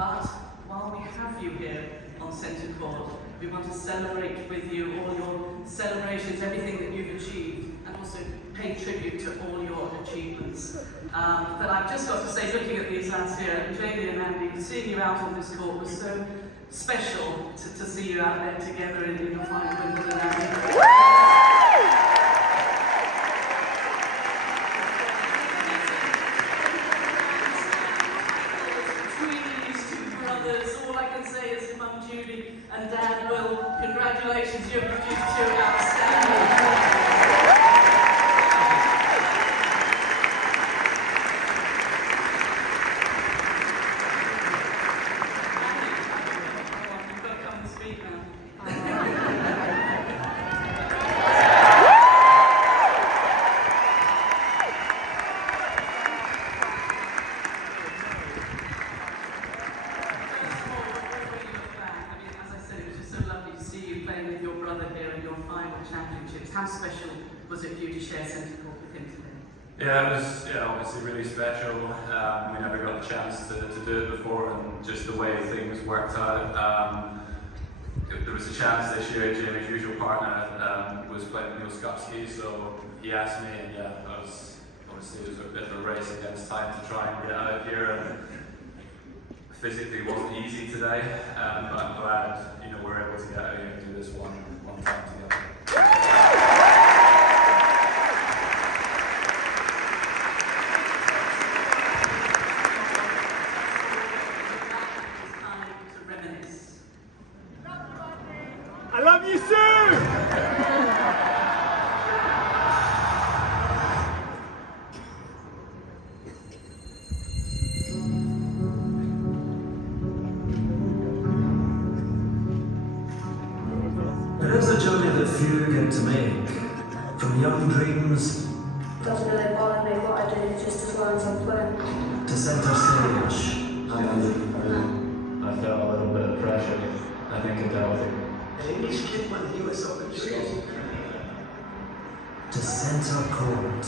But while we have you here on Centre Court, we want to celebrate with you all your celebrations, everything that you've achieved, and also pay tribute to all your achievements. But I've just got to say, looking at these lads here, Jamie and Andy, seeing you out on this court was so special to see you out there together in your final Wimbledon. All I can say is Mum Judy and Dad Will, congratulations, you've produced two outstanding. You've got to come and speak now. How special was it for you to share Centre Court with him today? Yeah, it was obviously really special. We never got the chance to do it before, and just the way things worked out. There was a chance this year. Jamie's usual partner was playing Neil Skupski, so he asked me, and obviously it was a bit of a race against time to try and get out of here. And physically it wasn't easy today, but I'm glad we're able to get out here and do this one time together. I love you, Sue! There is a journey that few get to make, from young dreams doesn't really bother me what I do, just as long as I'm playing. to centre stage. I felt a little bit of pressure. I think it dealt with it. An English kid when he was on the tree. To centre court.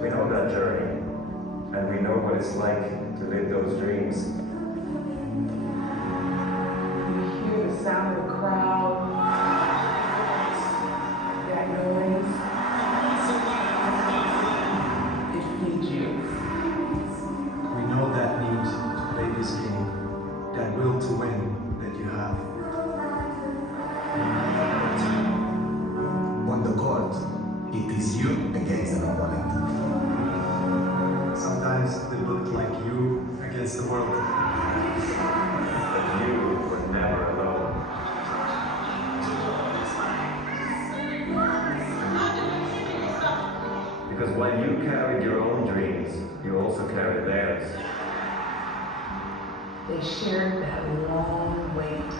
We know that journey, and we know what it's like to live those dreams. You hear the sound of the crowd, that noise. It feeds you. We know that need to play this game, that will to win that you have. On the court, it is you against an opponent. Sometimes they look like you against the world. But you were never alone. Because while you carried your own dreams, you also carried theirs. They shared that long wait,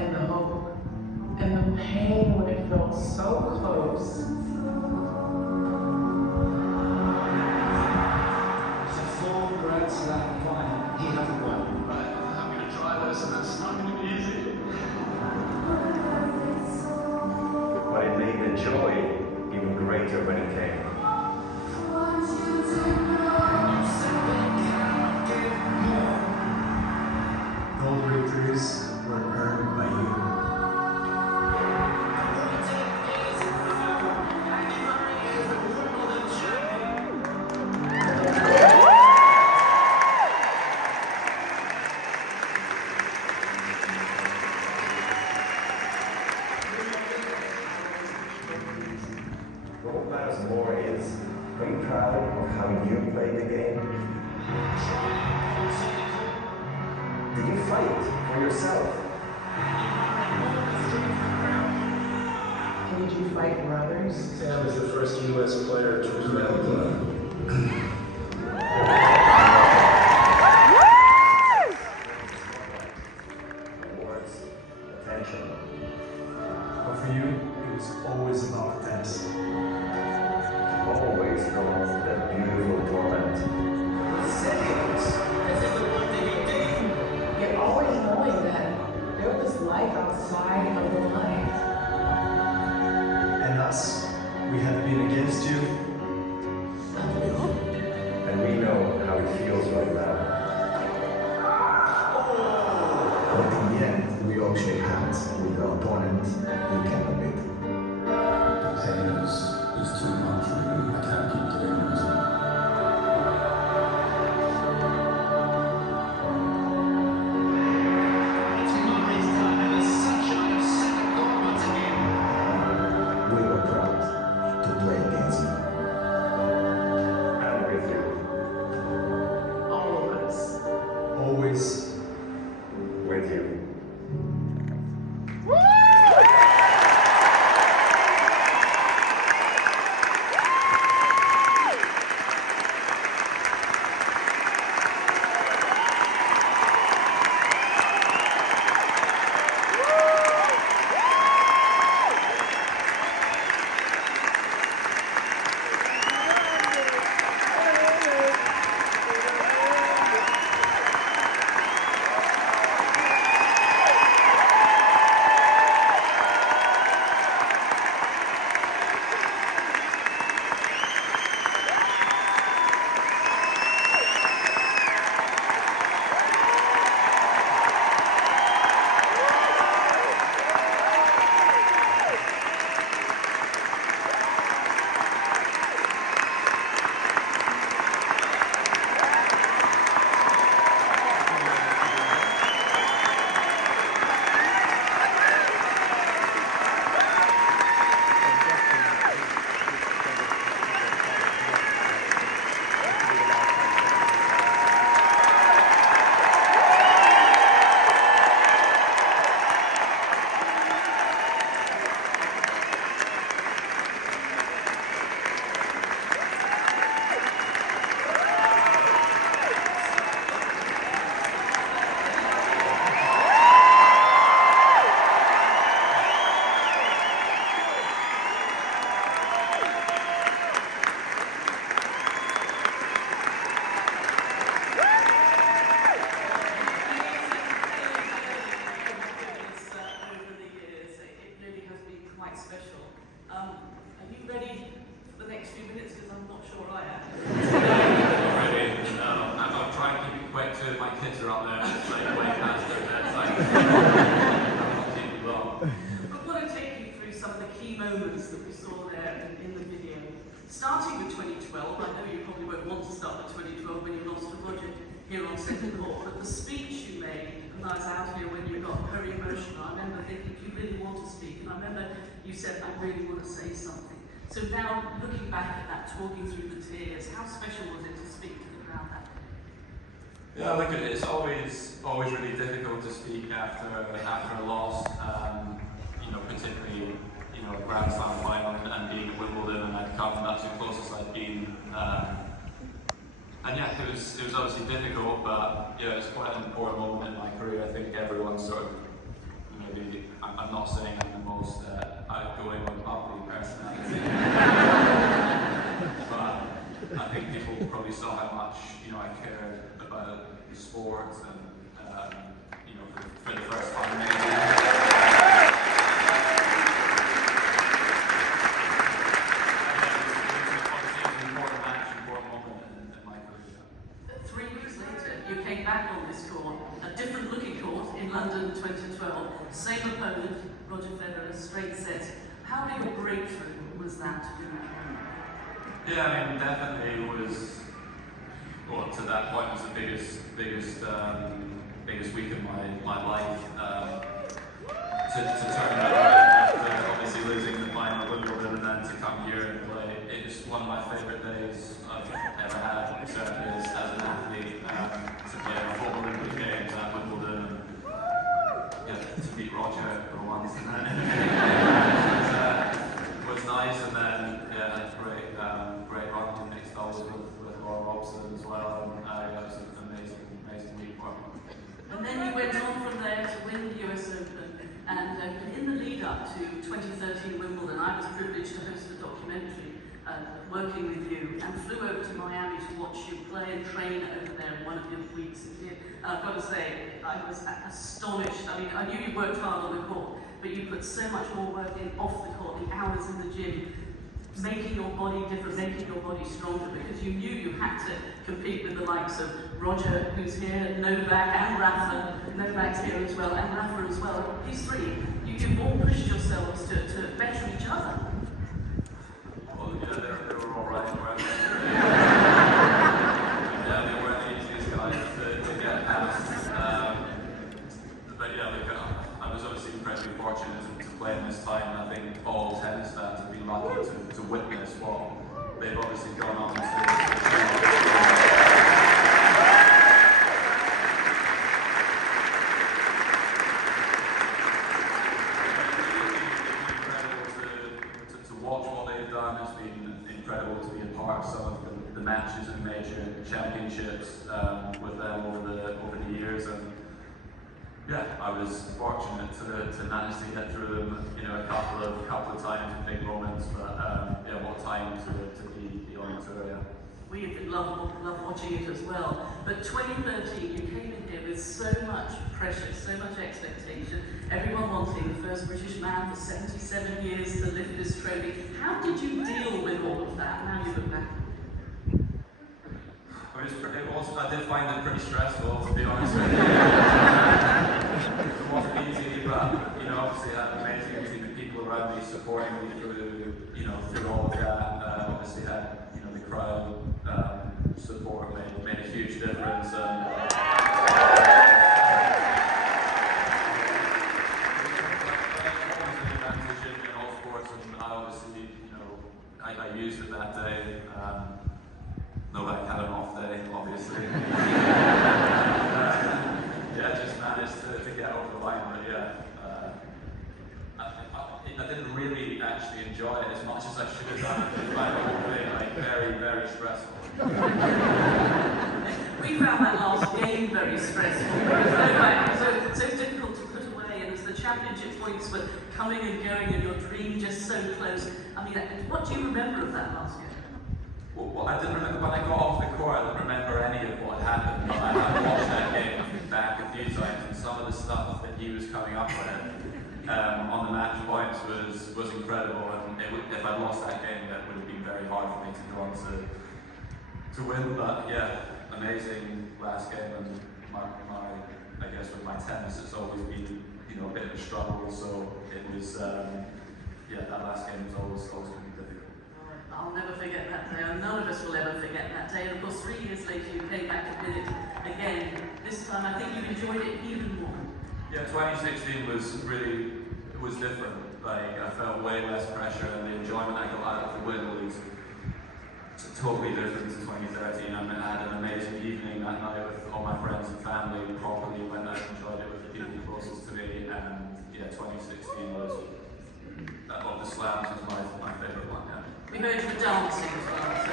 and the hope, and the pain when it felt so close. It's a full Grand Slam final. He hasn't won. Right, I'm going to try this, and it's not going to be easy. But it made the joy even greater when it came. Those victories were earned by you. What matters more is, are you proud of how you played the game? Did you fight for yourself? Did you fight for others? Sam is the first U.S. player to win the club. Awards, attention. But for you, it was always about the dance. Always drawn to that beautiful torment. Yet always knowing that there was life outside of the line. And us, we have been against you don't shake hands with your opponent, you cannot beat. The pain is too much for me. I can't keep doing this. It's Murray's time and the sunshine of second goal once again. We were proud to play against you. And with you. Always. Always. With you. Starting with 2012, I know you probably won't want to start with 2012 when you lost to Roger here on second court, but the speech you made, and I was out here when you got very emotional, I remember thinking, do you really want to speak? And I remember you said, I really want to say something. So now, looking back at that, talking through the tears, how special was it to speak to the crowd that day? Yeah, look, it's always really difficult to speak after a loss. Particularly a Grand Slam final and being at Wimbledon, and I'd come that's the closest I'd been. And yeah, it was obviously difficult, but yeah, it's quite an important moment in my career. I think everyone sort of maybe I'm not saying I'm the most outgoing or bubbly personality, but I think people probably saw how much I cared about the sport, and for the first time maybe. Back on this court, a different looking court in London 2012, same opponent, Roger Federer, straight set. How big a breakthrough was that to win that? Yeah, I mean, definitely was, well, to that point was the biggest week of my life. To turn that around after obviously losing the final at Wimbledon and then to come here and play, it was one of my favourite days I've ever had, certainly as an athlete. To play a full Olympic Games at Wimbledon, to beat Roger for once, and then was nice, and then great run in mixed doubles with Laura Robson as well, and it was an amazing week for me. And then you went on from there to win the US Open, and in the lead up to 2013 Wimbledon, I was privileged to host a documentary working with you, and flew over to Miami to watch you play and train over there in one of your weeks. And I've got to say, I was astonished. I mean, I knew you worked hard on the court, but you put so much more work in off the court, the hours in the gym. making your body different, making your body stronger, because you knew you had to compete with the likes of Roger, who's here, Novak and Rafa. Novak's here as well, and Rafa as well. These three, you've all pushed yourselves to better each other. Well, yeah, they were all right, weren't they? Yeah, they weren't the easiest guys to get past. But yeah, look, I was obviously incredibly fortunate to play in this time, and I think all tennis fans have been lucky to witness what they've obviously gone on to. Incredible to be a part of some of the matches and major championships with them over the years, and yeah, I was fortunate to manage to get through them, a couple of times in big moments. But yeah, what time to be on the tour. Yeah. We love watching it as well. But 2013, you came in here with so much pressure, so much expectation. Everyone wanting the first British man for 77 years to lift this trophy. How did you deal with all of that? Now you look back. I did find it pretty stressful, to be honest with you. It wasn't easy, but obviously I had an amazing team of people around me supporting me through all of that. Obviously had the crowd support made a huge difference. I used it that day. Novak had an off day, obviously. Yeah, just managed to get over the line, but yeah. I didn't really actually enjoy it as much as I should have done. I found the whole thing very, very stressful. We found that last game very stressful. So difficult to put away, and as the championship points were coming and going and your dream just so close. I mean, what do you remember of that last game? Well, I didn't remember when I got off the court. I didn't remember any of what had happened. But I had watched that game back a few times, and some of the stuff that he was coming up with on the match points was incredible. And if I lost that game, that would have been very hard for me to go on to win. But yeah, amazing last game, and I guess with my tennis, it's always been a bit of a struggle. So it was that last game was always going to be difficult. I'll never forget that day, and none of us will ever forget that day. And of course, 3 years later, you came back to win it again. This time, I think you enjoyed it even more. Yeah, 2016 was different. Like, I felt way less pressure, and the enjoyment I got out of the win was totally different to 2013. I had an amazing evening that night with all my friends and family, properly went out and enjoyed it with the people closest to me, and yeah, 2016 was, of the slams, was my favourite one, yeah. We heard you were dancing as well, so.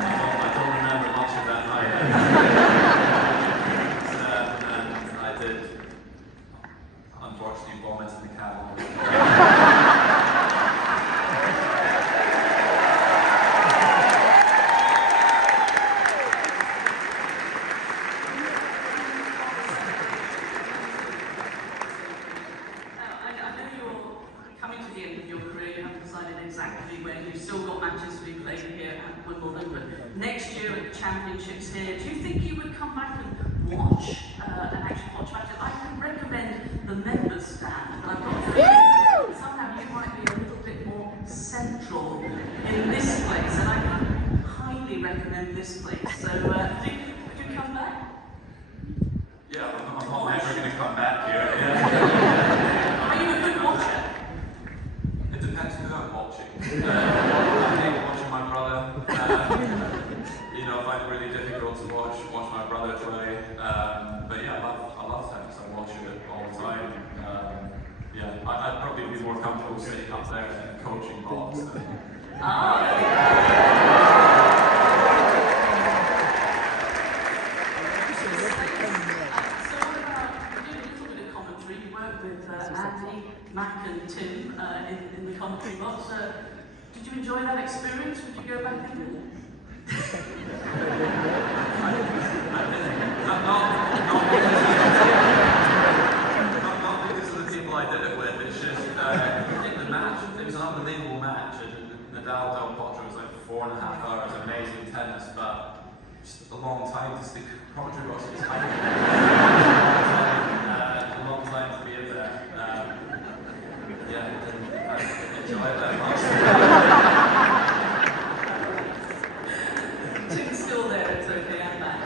I don't remember much of that night. And I did, unfortunately, vomit in the cabin. Next year at the championships here, do you think you would come back and watch matches? I can recommend the members stand. I've got a feeling somehow you might be a little bit more central in this place, and I can highly recommend this place. So would you come back? Yeah, I'm not never going to come back here. Yeah. Are you a good watcher? It depends who I'm watching. I hate watching my brother. I find it really difficult to watch my brother play. But yeah, I love tennis. I watch it all the time. I'd probably be more comfortable sitting up there in the coaching box. So what about, you did a little bit of commentary, you worked with Andy, Mac and Tim in the commentary box. Did you enjoy that experience? Would you go back and do it? Not because of the people I did it with. It's just the match. It was an unbelievable match. Nadal amazing tennis, but just a long time to stick commentary box. It's kind of a long time to be in there. Yeah, I didn't enjoy it that much. Tim's still there, it's okay, I'm back.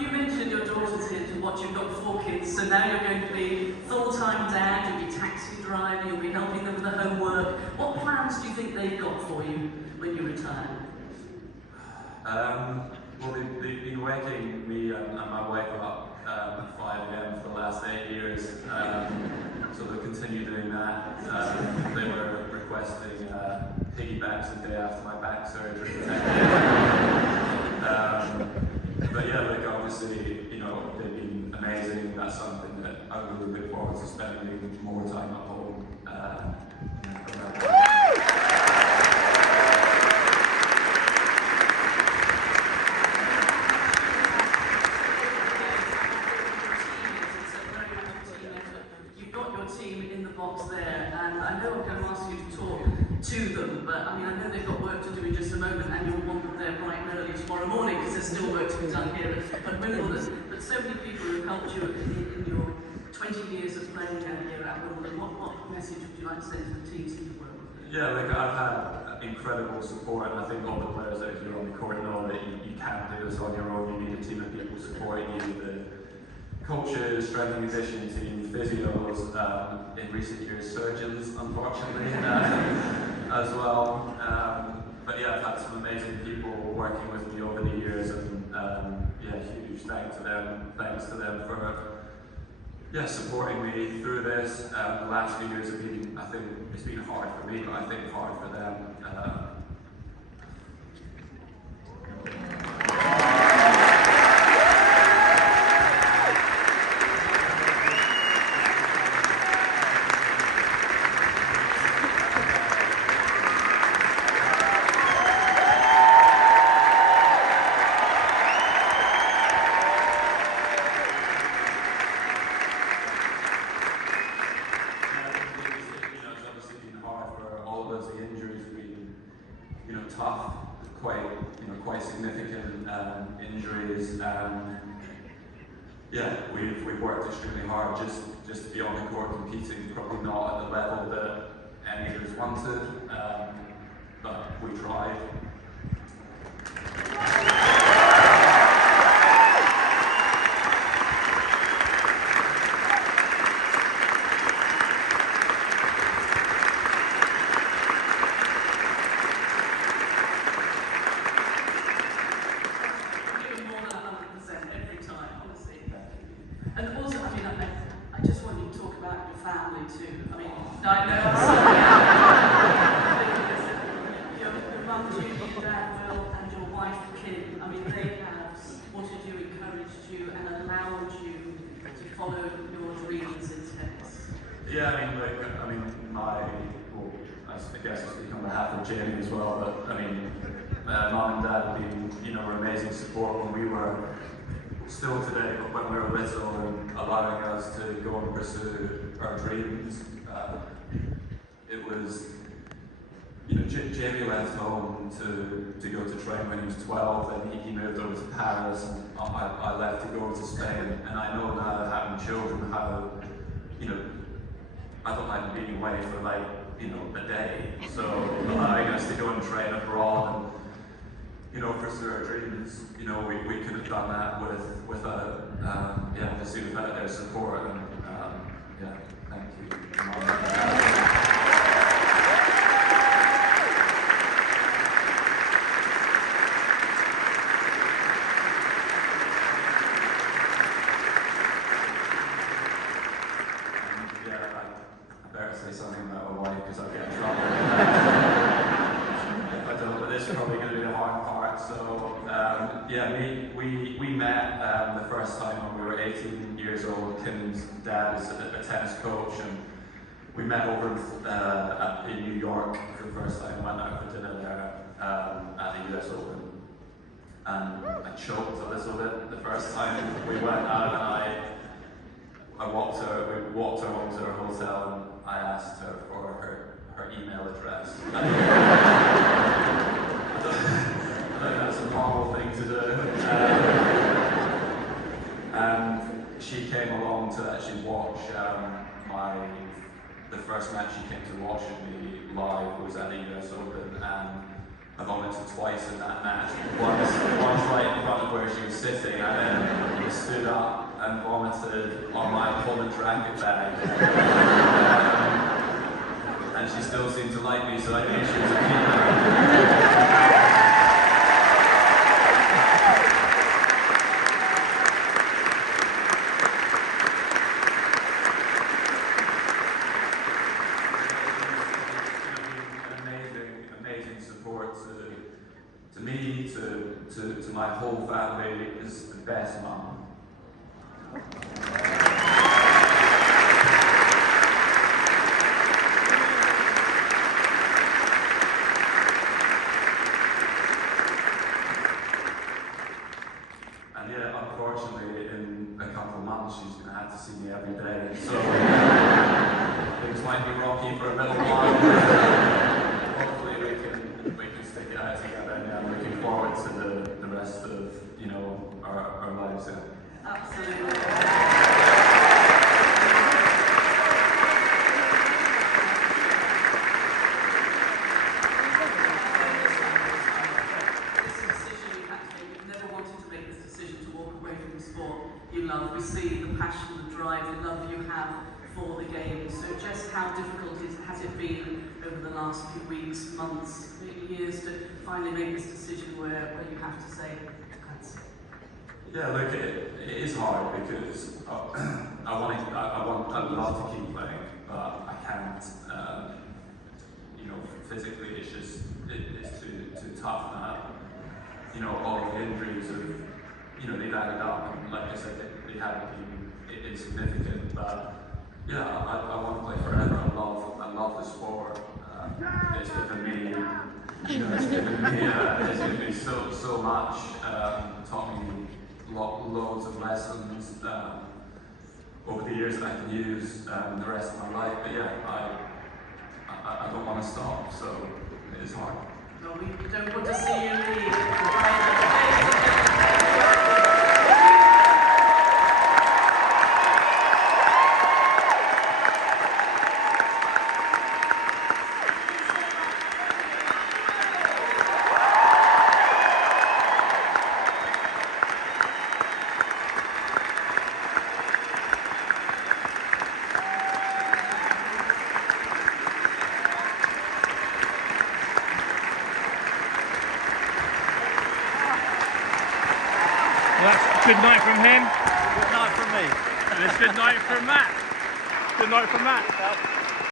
You mentioned your daughter's here to watch. You've got 4 kids, so now you're going to be full-time dad, you'll be taxi driver, you'll be helping them with the homework. What plans do you think they've got for you when you retire? Well, they've been waking me and my wife up at 5 a.m. for the last 8 years, so they'll continue doing that. They were requesting piggybacks the day after my back surgery. But yeah, like obviously, you know, they've been amazing. That's something that I really look forward to spending more time at home. You've got your team in the box there, and I know I'm going to ask you to talk to them, but I mean, I know they've got work to do in just a moment, and you'll want them there bright and early tomorrow morning because there's still work to be done here at Wimbledon. But so many people who have helped you in your 20 years of playing down here at Wimbledon. What message would you like to send to the teams that you work with? Yeah, like I've had incredible support, and I think all the players out here on the court know that you can't do this on your own. You need a team of people supporting you. The coaches, strength and conditioning team, physios, in recent years surgeons, unfortunately, as well. But yeah, I've had some amazing people working with me over the years, and yeah, huge thanks to them for supporting me through this. The last few years have been, I think, it's been hard for me, but I think hard for them. Tough, quite significant injuries. Yeah, we've worked extremely hard just to be on the court competing. Probably not at the level that any of us wanted, but we tried. And also, I mean, I just want you to talk about your family too. I mean, I know your mum, your dad, Will, and your wife, Kim. I mean, they have supported you, encouraged you, and allowed you to follow your dreams in tennis. Yeah, I guess I speak on behalf of Jamie as well. But I mean, mum and dad have been, were amazing support when we were. Still today, but when we were little, and allowing us to go and pursue our dreams. It was, Jamie left home to go to train when he was 12, and he moved over to Paris, and I left to go to Spain. And I know now, having children, how, I don't like being away for a day. So allowing us to go and train abroad and pursue our dreams. We could have done that without their support, and thank you. I better say something about my wife because I'll get in trouble. If I don't, but this is probably going to be the hard part. So we met the first time when we were 18 years old. Kim's dad is a tennis coach, and we met over in New York for the first time. Went out for dinner there at the US Open, and I choked a little bit the first time we went out, and we walked her home to her hotel, and I asked her for her email address. to do. And she came along to actually watch the first match she came to watch with me live was at the US Open, and I vomited twice in that match. Once right in front of where she was sitting, and then stood up and vomited on my opponent's racket bag. And she still seemed to like me, so I knew she was a keeper. Amazing support to me, to my whole family. Is the best mum. And yeah, unfortunately, in a couple of months, she's going to have to see me every day. So things might be rocky for a little while. Hopefully, we can stick it out together, and I'm looking forward to the rest of our lives. Yeah. Absolutely. You love. We see the passion, the drive, the love you have for the game. So just how difficult has it been over the last few weeks, months, maybe years to finally make this decision where you have to say, that's it? Yeah, look, it is hard because I'd love to keep playing, but I can't. Physically, it's too tough now. All the injuries have, they've added up, and like I said, they haven't been insignificant, but yeah, I want to play forever. I love the sport. It's given me, it's given me so much. Taught me loads of lessons over the years that I can use the rest of my life. But yeah, I don't want to stop, so it is hard. No, we don't want to see you leave. Good night from him. Good night from me. And it's good night from Matt. Good night from Matt.